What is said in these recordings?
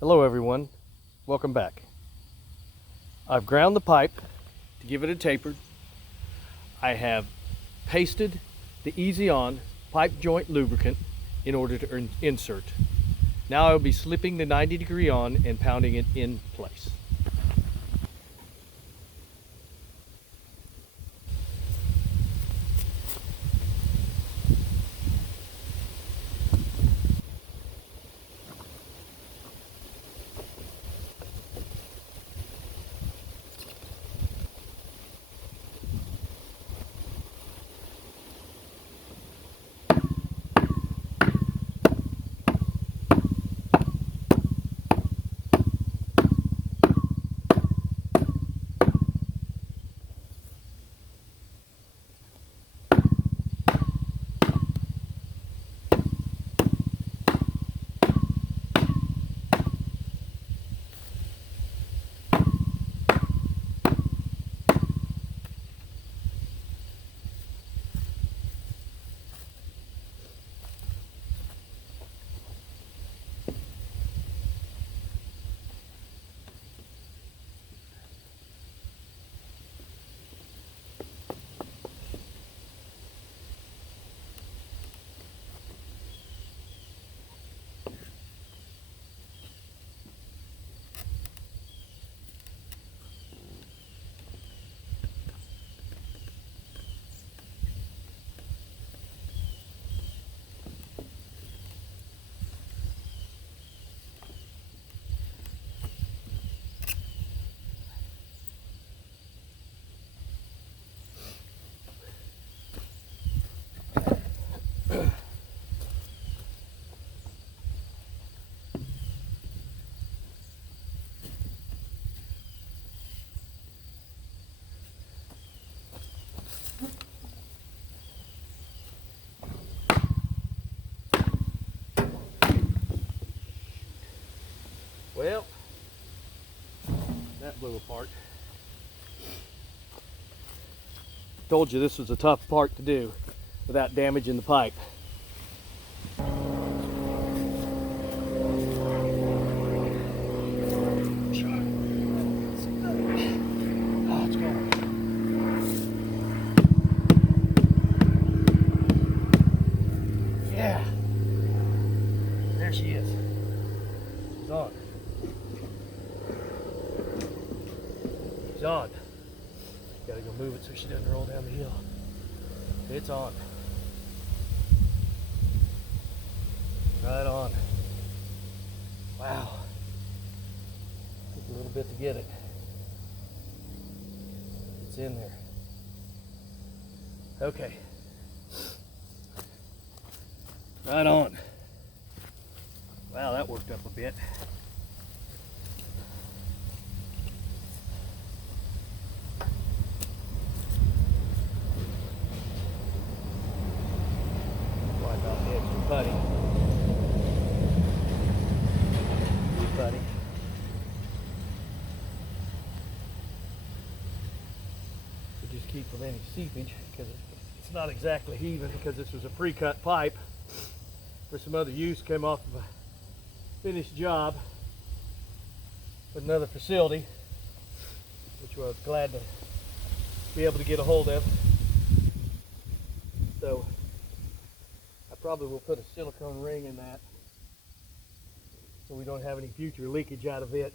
Hello everyone, welcome back. I've ground the pipe to give it a taper. I have pasted the Easy On pipe joint lubricant in order to insert. Now I'll be slipping the 90-degree on and pounding it in place. Well, that blew apart. Told you this was a tough part to do without damaging the pipe. Oh, it's gone. Yeah. There she is. She's on. She's on. Gotta go move it so she doesn't roll down the hill. It's on. Right on. Wow. Took a little bit to get it. It's in there. Okay. Right on. Wow, that worked up a bit. Wipe out the extra putty. New putty. So just keep preventing seepage because it's not exactly heaving because this was a pre-cut pipe for some other use. Came off of a finished job with another facility, which I was glad to be able to get a hold of. So I probably will put a silicone ring in that so we don't have any future leakage out of it.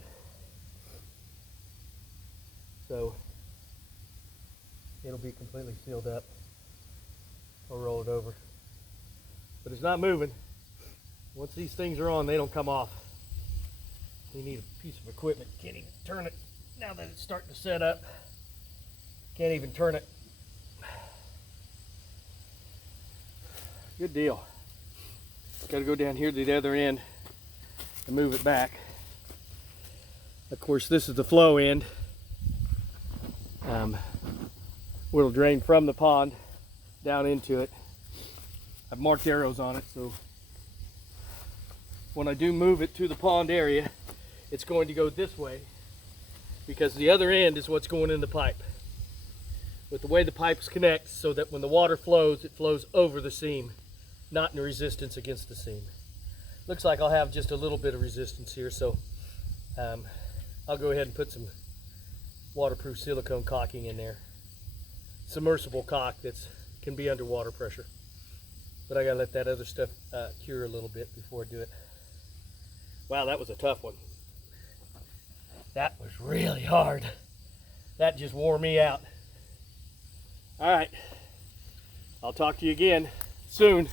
So it'll be completely sealed up. I'll roll it over. But it's not moving. Once these things are on, they don't come off. We need a piece of equipment. Can't even turn it now that it's starting to set up. Can't even turn it. Good deal. Got to go down here to the other end and move it back. Of course, this is the flow end. Where it'll drain from the pond down into it. I've marked arrows on it, so when I do move it to the pond area, it's going to go this way because the other end is what's going in the pipe. With the way the pipes connect, so that when the water flows, it flows over the seam, not in resistance against the seam. Looks like I'll have just a little bit of resistance here, so I'll go ahead and put some waterproof silicone caulking in there. Submersible caulk that can be under water pressure. But I gotta let that other stuff cure a little bit before I do it. Wow, that was a tough one. That was really hard. That just wore me out. All right, I'll talk to you again soon.